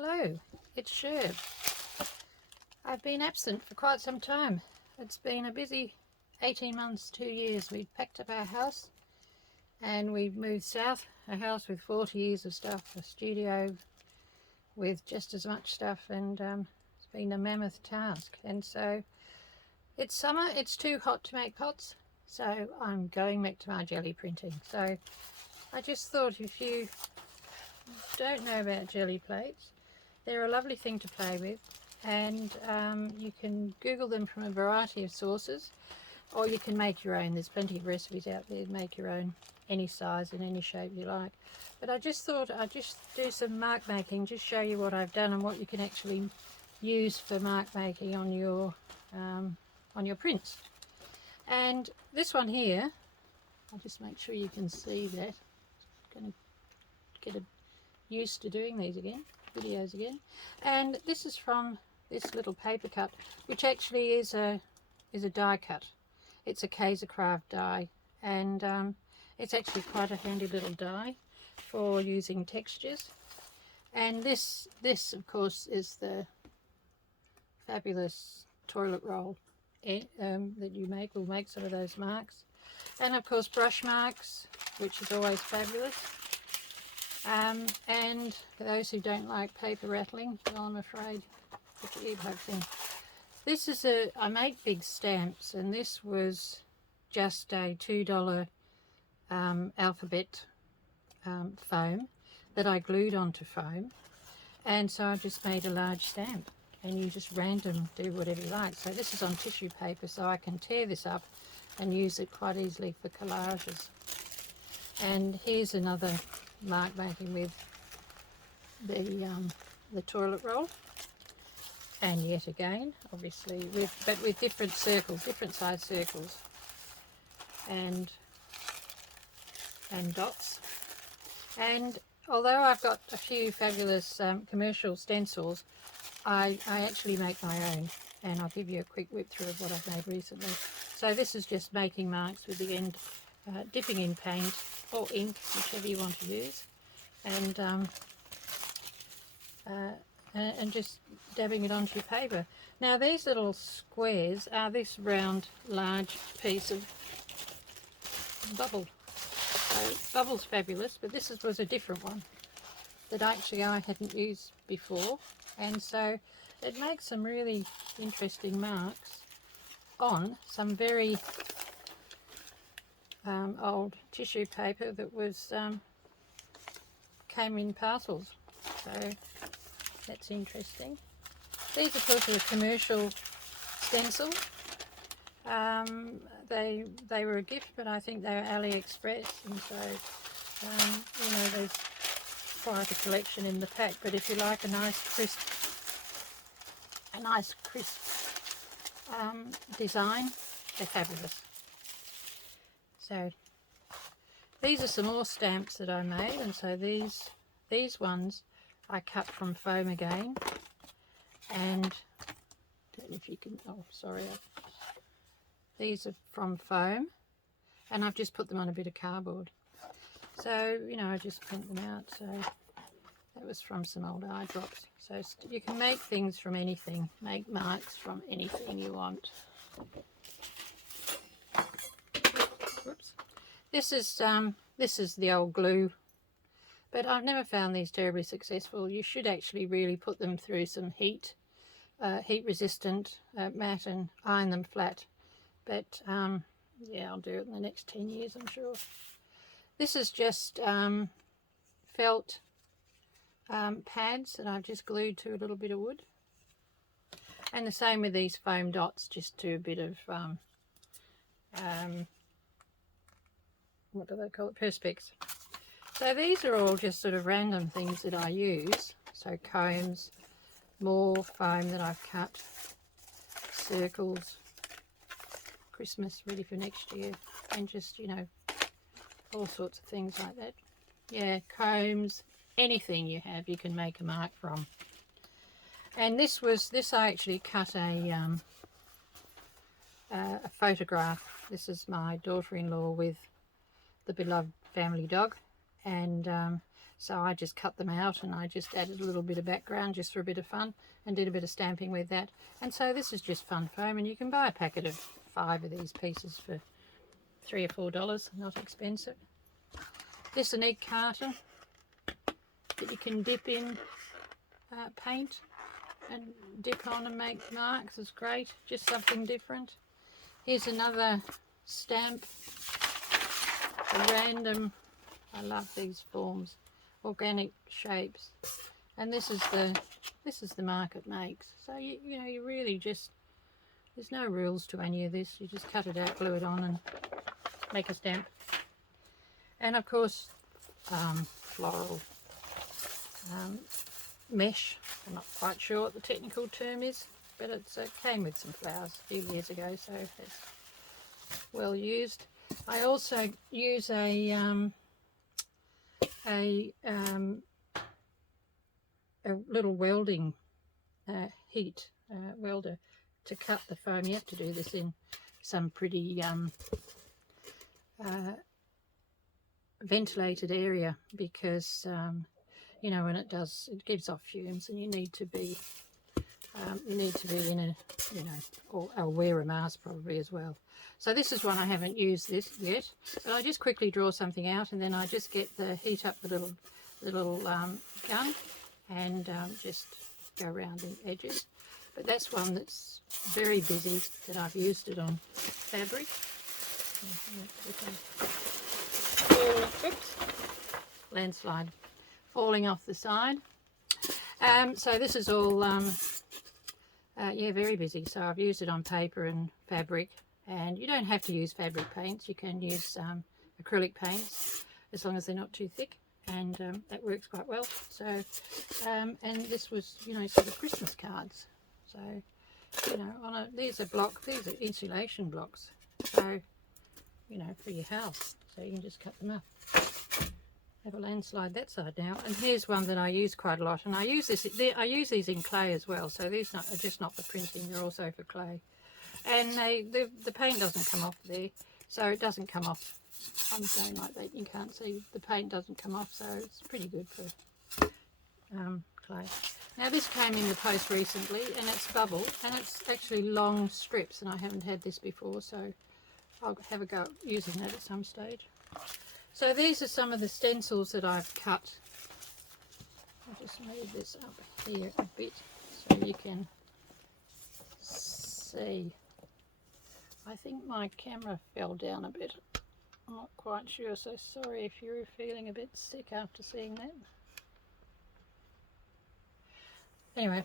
Hello, it's Sherb. I've been absent for quite some time. It's been a busy 18 months, 2 years. We've packed up our house and we've moved south, a house with 40 years of stuff, a studio with just as much stuff, and it's been a mammoth task. And so it's summer, it's too hot to make pots, so I'm going back to my jelly printing. So I just thought, if you don't know about Gelli Plates, they're a lovely thing to play with, and you can Google them from a variety of sources, or you can make your own. There's plenty of recipes out there to make your own, any size and any shape you like. But I just thought I'd just do some mark making, just show you what I've done and what you can actually use for mark making on your prints. And this one here, I'll just make sure you can see that. I'm going to get used to doing these videos again. And this is from this little paper cut, which actually is a die cut. It's a Kaisercraft die, and it's actually quite a handy little die for using textures. And this of course is the fabulous toilet roll that you make. Will make some of those marks, and of course brush marks, which is always fabulous. And for those who don't like paper rattling, well, I'm afraid put your earplugs in. This is I make big stamps, and this was just a $2 alphabet foam that I glued onto foam, and so I just made a large stamp, and you just random do whatever you like. So this is on tissue paper, so I can tear this up and use it quite easily for collages. And here's another mark making with the toilet roll, and yet again obviously with different circles, different size circles and dots. And although I've got a few fabulous commercial stencils, I actually make my own, and I'll give you a quick whip through of what I've made recently. So this is just making marks with the end, dipping in paint or ink, whichever you want to use, and just dabbing it onto your paper. Now these little squares are this round large piece of bubble. So bubble's fabulous, but this was a different one that actually I hadn't used before, and so it makes some really interesting marks on some very old tissue paper that was came in parcels. So that's interesting. These of course are a commercial stencil. They were a gift, but I think they were AliExpress, and so you know, there's quite a collection in the pack. But if you like a nice crisp design, they're fabulous. So these are some more stamps that I made, and so these ones I cut from foam again, and don't know if you can, oh sorry, these are from foam, and I've just put them on a bit of cardboard. So, you know, I just print them out. So that was from some old eye drops. So you can make things from anything, make marks from anything you want. Whoops. This is the old glue, but I've never found these terribly successful. You should actually really put them through some heat resistant mat and iron them flat. But yeah, I'll do it in the next 10 years, I'm sure. This is just felt pads that I've just glued to a little bit of wood. And the same with these foam dots, just to a bit of, what do they call it, perspex. So these are all just sort of random things that I use. So combs, more foam that I've cut, circles, Christmas ready for next year, and just, you know, all sorts of things like that. Yeah, combs, anything you have, you can make a mark from. And this I actually cut a photograph. This is my daughter-in-law with the beloved family dog, and So I just cut them out and I just added a little bit of background just for a bit of fun and did a bit of stamping with that. And so this is just fun foam, and you can buy a packet of 5 of these pieces for $3 or $4, not expensive. This is an egg carton that you can dip in paint and dip on and make marks. Is great, just something different. Here's another stamp, a random, I love these forms, organic shapes, and this is the mark it makes. So you know, you really just, there's no rules to any of this. You just cut it out, glue it on, and make a stamp. And of course, floral mesh. I'm not quite sure what the technical term is, but it came with some flowers a few years ago, so it's well used. I also use a little welding heat welder to cut the foam. You have to do this in some pretty ventilated area, because you know, when it gives off fumes, and you need to be in a, you know, or wear a mask probably as well. So this is one I haven't used this yet, but I just quickly draw something out, and then I just get the heat up the little gun and just go around the edges. But that's one that's very busy, that I've used it on fabric. Oops, landslide falling off the side. So this is all yeah, very busy. So I've used it on paper and fabric, and you don't have to use fabric paints. You can use acrylic paints as long as they're not too thick, and that works quite well. So and this was, you know, sort of Christmas cards. So, you know, these are insulation blocks, so, you know, for your house. So you can just cut them up. Have a landslide that side now. And here's one that I use quite a lot, and I use these in clay as well. So these are just not for printing, they're also for clay. And the paint doesn't come off there, so it doesn't come off. I'm going like that, you can't see, the paint doesn't come off, so it's pretty good for clay. Now this came in the post recently, and it's bubble, and it's actually long strips, and I haven't had this before, so I'll have a go at using that at some stage. So these are some of the stencils that I've cut. I'll just move this up here a bit so you can see. I think my camera fell down a bit. I'm not quite sure, so sorry if you're feeling a bit sick after seeing that. Anyway,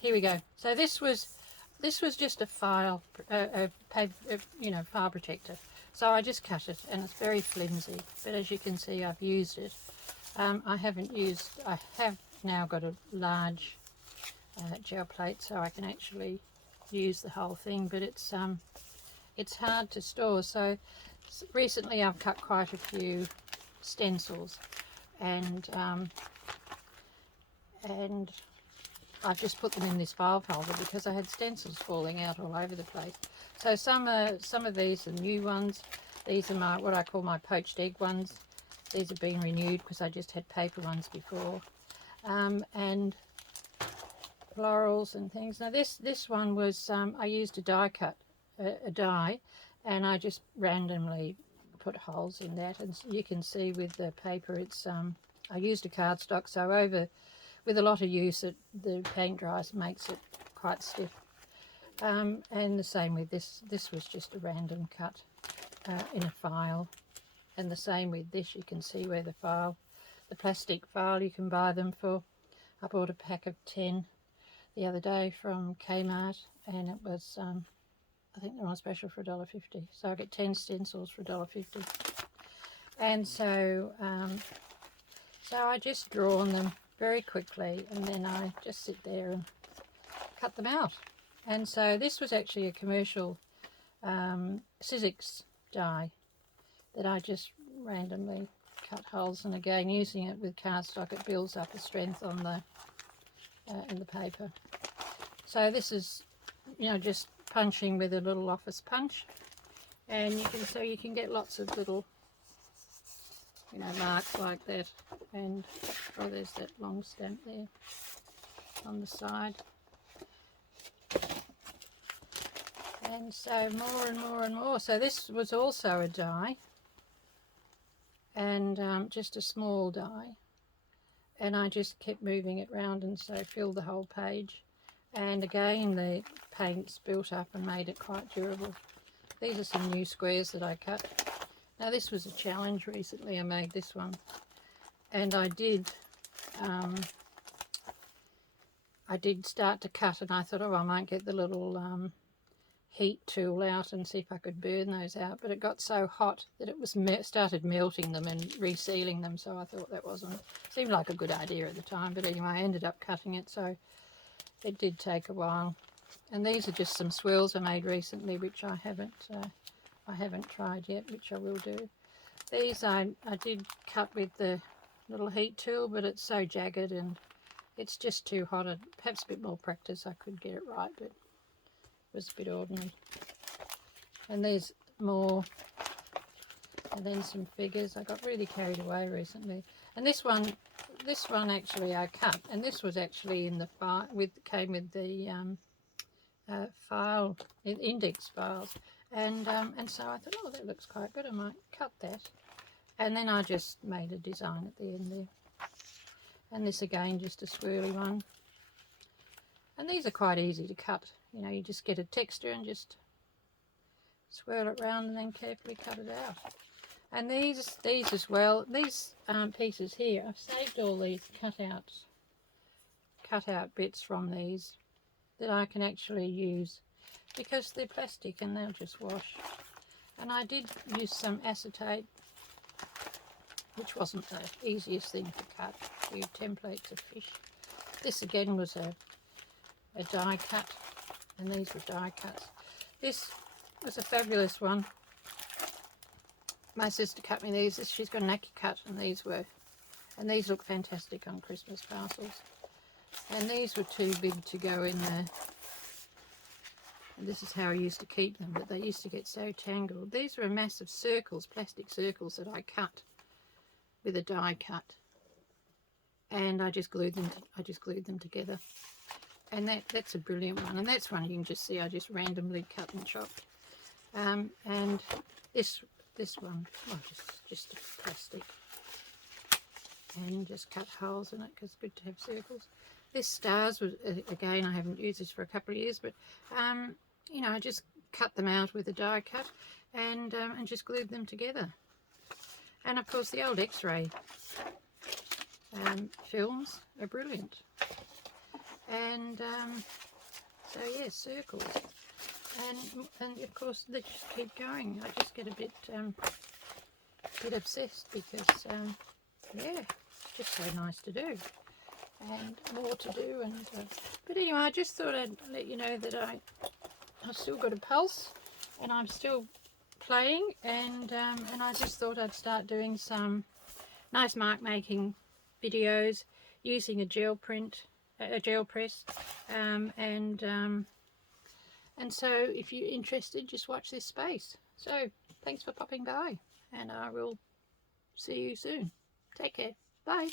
here we go. So this was just a file, you know, file protector. So I just cut it, and it's very flimsy, but as you can see, I've used it. I have now got a large gel plate, so I can actually use the whole thing, but it's hard to store. So recently I've cut quite a few stencils, and I've just put them in this file folder because I had stencils falling out all over the place. So some of these are new ones. These are what I call my poached egg ones. These have been renewed because I just had paper ones before. And florals and things. Now this one was, I used a die cut, a die, and I just randomly put holes in that. And you can see with the paper, it's I used a cardstock, so with a lot of use, the paint dries, makes it quite stiff. And the same with this. This was just a random cut in a file. And the same with this. You can see where the plastic file, you can buy them for, I bought a pack of 10 the other day from Kmart, and it was, I think they're on special for $1.50. So I get 10 stencils for $1.50. And so, so I just draw on them very quickly, and then I just sit there and cut them out. And so this was actually a commercial Sizzix die that I just randomly cut holes, and again, using it with cardstock, it builds up the strength on the in the paper. So this is, you know, just punching with a little office punch, and you can get lots of little you know, marks like that. And oh, there's that long stamp there on the side. And so more and more and more. So this was also a die, and just a small die, and I just kept moving it round, and so filled the whole page. And again the paints built up and made it quite durable. These are some new squares that I cut. Now this was a challenge recently. I made this one, and I did start to cut, and I thought, oh, I might get the little heat tool out and see if I could burn those out, but it got so hot that it was started melting them and resealing them, so I thought that seemed like a good idea at the time. But anyway, I ended up cutting it, so it did take a while. And these are just some swirls I made recently, which I haven't tried yet, which I will do. These I did cut with the little heat tool, but it's so jagged and it's just too hot. Perhaps a bit more practice I could get it right, but was a bit ordinary. And there's more, and then some figures. I got really carried away recently. And this one actually I cut, and this was actually in the file came with the file index files, and so I thought, oh, that looks quite good. I might cut that, and then I just made a design at the end there. And this again, just a swirly one. And these are quite easy to cut. You know, you just get a texture and just swirl it round and then carefully cut it out. And these as well, these pieces here, I've saved all these cut out bits from these that I can actually use, because they're plastic and they'll just wash. And I did use some acetate, which wasn't the easiest thing to cut, a few templates of fish. This again was a die cut, and these were die cuts. This was a fabulous one. My sister cut me these. She's got an Aki cut, and these look fantastic on Christmas parcels. And these were too big to go in there. And this is how I used to keep them, but they used to get so tangled. These were massive circles, plastic circles that I cut with a die cut, and I just glued them together. And that's a brilliant one, and that's one you can just see I just randomly cut and chopped. And this one, oh, just plastic, and just cut holes in it because it's good to have circles. This stars was, again, I haven't used this for a couple of years, but you know, I just cut them out with a die cut and just glued them together. And of course the old X-ray films are brilliant. And so yeah, circles, and of course they just keep going. I just get a bit obsessed because yeah, it's just so nice to do, and more to do. And but anyway, I just thought I'd let you know that I've still got a pulse, and I'm still playing, and I just thought I'd start doing some nice mark making videos using a gel press, and so if you're interested, just watch this space. So thanks for popping by, and I will see you soon. Take care. Bye.